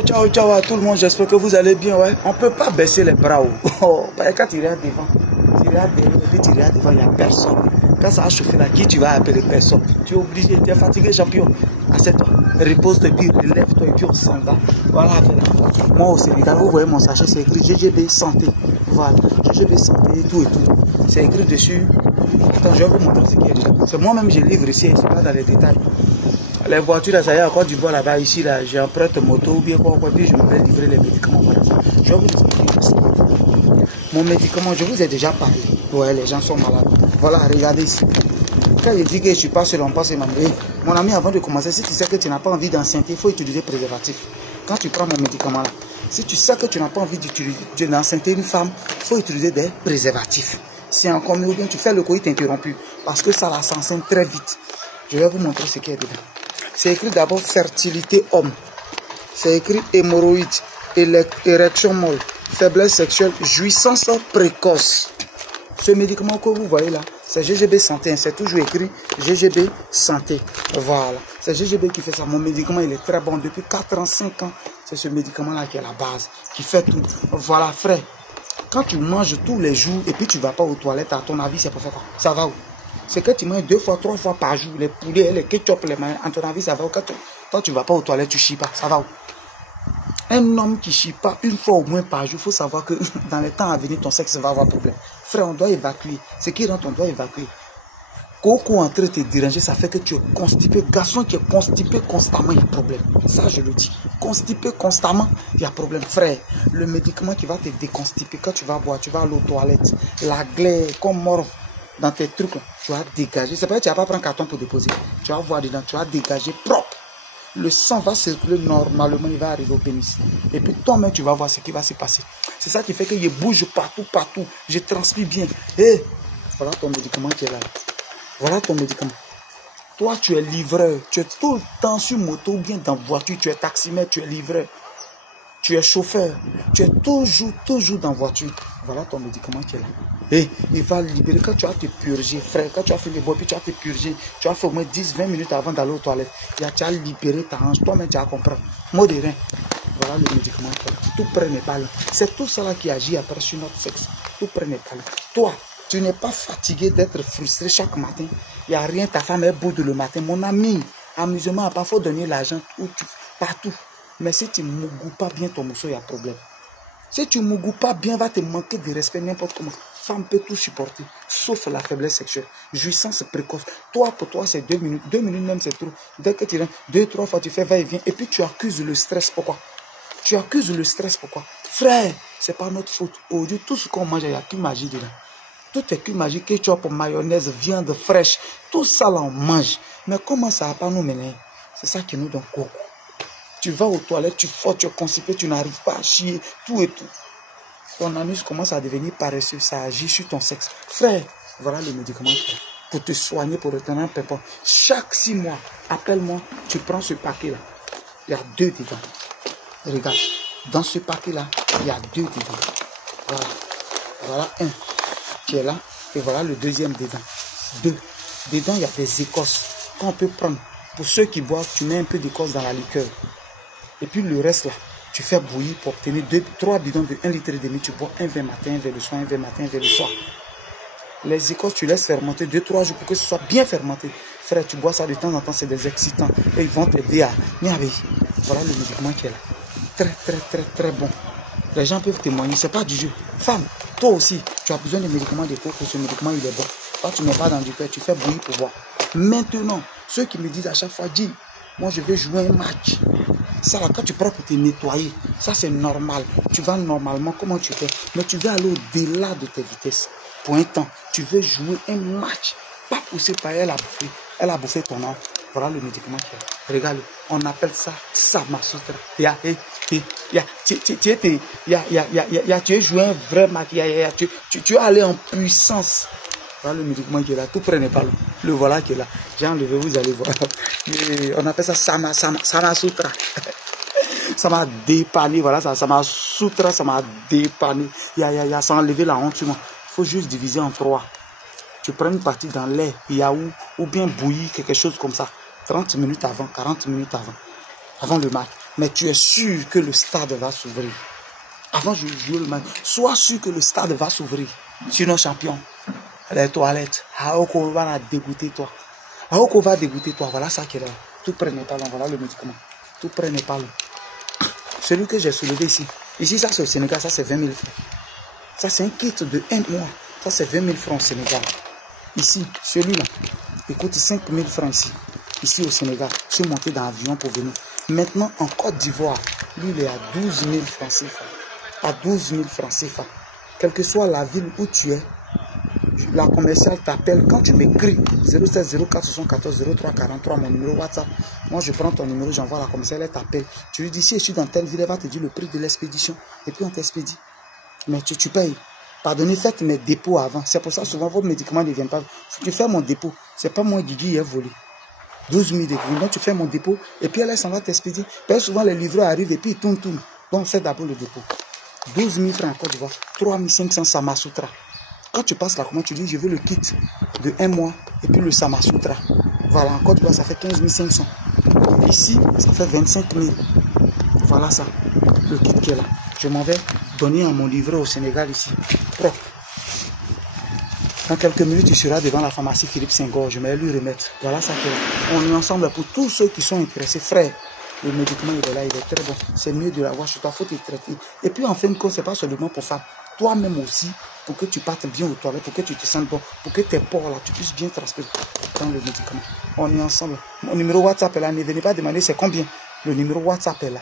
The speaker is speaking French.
Ciao, ciao à tout le monde, j'espère que vous allez bien, ouais. On peut pas baisser les bras. Quand tu regardes devant, tu regardes derrière, et puis tu regardes devant, il n'y a personne. Quand ça a chauffé là, qui tu vas appeler personne? Tu es obligé, tu es fatigué, champion. Assieds-toi, repose-toi, et puis relève-toi, et puis on s'en va. Voilà, moi au Sénégal, vous voyez mon sachet, c'est écrit GGB Santé. Voilà, GGB Santé, et tout. C'est écrit dessus. Attends, je vais vous montrer ce qu'il y a déjà. C'est moi-même, je livre ici, c'est pas dans les détails. Les voitures, là, ça y est, encore du bois là-bas, ici, là, j'ai un prête moto ou bien quoi, puis je me vais livrer les médicaments. Voilà. Je vais vous expliquer ça. Mon médicament, je vous ai déjà parlé. Ouais, les gens sont malades. Voilà, regardez ici. Quand il dit que je suis pas seul, on passe mon ami, avant de commencer, si tu sais que tu n'as pas envie d'enceinte, il faut utiliser préservatif. Quand tu prends mon médicament là, si tu sais que tu n'as pas envie d'enceinte une femme, il faut utiliser des préservatifs. C'est encore mieux, ou bien tu fais le coït interrompu, parce que ça la s'enceinte très vite. Je vais vous montrer ce qu'il y a dedans. C'est écrit d'abord fertilité homme. C'est écrit hémorroïdes, érection molle, faiblesse sexuelle, jouissance précoce. Ce médicament que vous voyez là, c'est GGB Santé. C'est toujours écrit GGB Santé. Voilà. C'est GGB qui fait ça. Mon médicament, il est très bon. Depuis 4 ans, 5 ans, c'est ce médicament-là qui est la base, qui fait tout. Voilà, frère. Quand tu manges tous les jours et puis tu ne vas pas aux toilettes, à ton avis, c'est pour faire quoi? Ça va où? C'est que tu manges 2 fois, 3 fois par jour, les poulets, les ketchup, les mains. En ton avis, ça va où? Quand tu ne vas pas aux toilettes, tu ne chies pas. Ça va où? Un homme qui ne chie pas une fois au moins par jour, il faut savoir que dans les temps à venir, ton sexe va avoir problème. Frère, on doit évacuer. Ce qui rentre, on doit évacuer. Coco en train de te déranger, ça fait que tu es constipé. Garçon qui est constipé constamment, il y a problème. Ça, je le dis. Constipé constamment, il y a problème. Frère, le médicament qui va te déconstiper, quand tu vas boire, tu vas aller aux toilettes, la glaire, comme mort dans tes trucs, tu vas dégager. C'est pas que tu vas pas prendre un carton pour déposer. Tu vas voir dedans, tu vas dégager propre. Le sang va circuler normalement, il va arriver au pénis. Et puis toi-même, tu vas voir ce qui va se passer. C'est ça qui fait que je bouge partout. Je transpire bien. Et voilà ton médicament qui est là. Voilà ton médicament. Toi, tu es livreur. Tu es tout le temps sur moto ou bien dans voiture. Tu es taximètre, tu es livreur. Tu es chauffeur. Tu es toujours dans voiture. Voilà ton médicament qui est là. Et il va libérer. Quand tu vas te purger, frère, quand tu as fait les bois, puis tu vas te purger, tu vas faire au moins 10-20 minutes avant d'aller aux toilettes. Tu as libéré ta hanche. Toi-même, tu vas comprendre. Mot de rien. Voilà le médicament qui est là. Tout près n'est pas là. C'est tout ça là qui agit après sur notre sexe. Tout près n'est pas là. Toi, tu n'es pas fatigué d'être frustré chaque matin. Il n'y a rien, ta femme est bourde le matin. Mon ami, amusement, il faut donner l'argent partout. Mais si tu ne mougoues pas bien ton morceau, il y a problème. Si tu ne mougoues pas bien, va te manquer de respect n'importe comment. Femme peut tout supporter, sauf la faiblesse sexuelle. Jouissance précoce. Toi, pour toi, c'est 2 minutes. 2 minutes même, c'est trop. Dès que tu rentres, 2-3 fois, tu fais va-et-vient. Et puis, tu accuses le stress. Pourquoi? Tu accuses le stress. Pourquoi? Frère, ce n'est pas notre faute. Aujourd'hui, tout ce qu'on mange, il n'y a qu'une magie dedans. Tout est qu'une magie, ketchup, mayonnaise, viande fraîche. Tout ça, là, on mange. Mais comment ça va pas nous mener? C'est ça qui nous donne coco. Tu vas aux toilettes, tu forces, tu es constipé, tu n'arrives pas à chier, tout et tout. Ton anus commence à devenir paresseux, ça agit sur ton sexe. Frère, voilà le médicament pour te soigner, pour retenir un pépin. Chaque 6 mois, appelle-moi, tu prends ce paquet-là. Il y a 2 dedans. Regarde, dans ce paquet-là, il y a 2 dedans. Voilà. Voilà un qui est là, et voilà le deuxième dedans. 2. Dedans, il y a des écorces qu'on peut prendre. Pour ceux qui boivent, tu mets un peu d'écorce dans la liqueur. Et puis le reste là, tu fais bouillir pour obtenir 3 bidons de 1,5 litre. Tu bois un verre matin, un verre le soir, un verre matin, un verre le soir. Les écorces, tu laisses fermenter 2-3 jours pour que ce soit bien fermenté. Frère, tu bois ça de temps en temps, c'est des excitants. Et ils vont t'aider à... Voilà le médicament qui est là. Très bon. Les gens peuvent témoigner, c'est pas du jeu. Femme, toi aussi, tu as besoin de médicaments de coco. Ce médicament, il est bon. Quand tu ne mets pas dans du cœur, tu fais bouillir pour boire. Maintenant, ceux qui me disent à chaque fois, dis, moi je vais jouer un match. Ça là, quand tu prends pour te nettoyer, ça c'est normal. Tu vas normalement, comment tu fais? Mais tu veux aller au-delà de tes vitesses. Pour un temps, tu veux jouer un match. Pas poussé par elle, elle a bouffé ton âme. Voilà le médicament qui est. Regarde, on appelle ça Samasutra. Tu es joué un vrai match. Tu es allé en puissance. Voilà le médicament qui est là. Tout près n'est pas là. Le voilà qui est là. J'ai enlevé, vous allez voir. On appelle ça Samasutra. Ça m'a dépanné. Voilà, ça m'a sutra, ça m'a dépanné. Ça a enlevé la honte. Il faut juste diviser en 3. Tu prends une partie dans l'air, ou bien bouillir, quelque chose comme ça. 30 minutes avant, 40 minutes avant le match. Mais tu es sûr que le stade va s'ouvrir. Avant de jouer le match, sois sûr que le stade va s'ouvrir. Sinon, champion, les toilettes, Aoko va dégoûter toi. Aoko va dégoûter toi. Voilà ça qui est là. Tout près n'est pas long. Voilà le médicament. Tout près n'est pas long. Celui que j'ai soulevé ici. Ici, ça c'est au Sénégal, ça c'est 20 000 francs. Ça c'est un kit de 1 mois. Ça c'est 20 000 francs au Sénégal. Ici, celui-là, il coûte 5 000 francs ici. Ici au Sénégal, je suis monté dans l'avion pour venir. Maintenant, en Côte d'Ivoire, lui, il est à 12 000 francs CFA. À 12 000 francs CFA. Quelle que soit la ville où tu es, la commerciale t'appelle. Quand tu m'écris 07 04 74 03 43, mon numéro WhatsApp, moi je prends ton numéro, j'envoie la commerciale, elle t'appelle. Tu lui dis si je suis dans telle ville, elle va te dire le prix de l'expédition. Et puis on t'expédie. Mais tu payes. Pardonnez, faites mes dépôts avant. C'est pour ça souvent vos médicaments ne viennent pas. Tu fais mon dépôt. C'est pas moi Guigui qui ai volé. 12 000 degrés. Donc tu fais mon dépôt et puis elle s'en va t'expédier. Souvent les livreurs arrivent et puis ils tournent. Donc fais d'abord le dépôt. 12 000 francs en Côte d'Ivoire. 3 500 Samasutra. Quand tu passes là, comment tu dis je veux le kit de 1 mois et puis le Samasutra. Voilà, en Côte d'Ivoire ça fait 15 500. Ici ça fait 25 000. Voilà ça. Le kit qui est là. Je m'en vais donner à mon livreur au Sénégal ici. Propre. Dans quelques minutes, il sera devant la pharmacie Philippe Senghor. Je vais lui remettre. Voilà ça que là. On est ensemble pour tous ceux qui sont intéressés. Frère, le médicament il est là, il est très bon. C'est mieux de l'avoir chez toi. Il faut te traiter. Et puis en fin de compte, ce n'est pas seulement pour femmes. Toi-même aussi, pour que tu partes bien aux toilettes, pour que tu te sentes bon, pour que tes pores là, tu puisses bien transpirer dans le médicament. On est ensemble. Mon numéro WhatsApp est là. Ne venez pas demander c'est combien. Le numéro WhatsApp est là.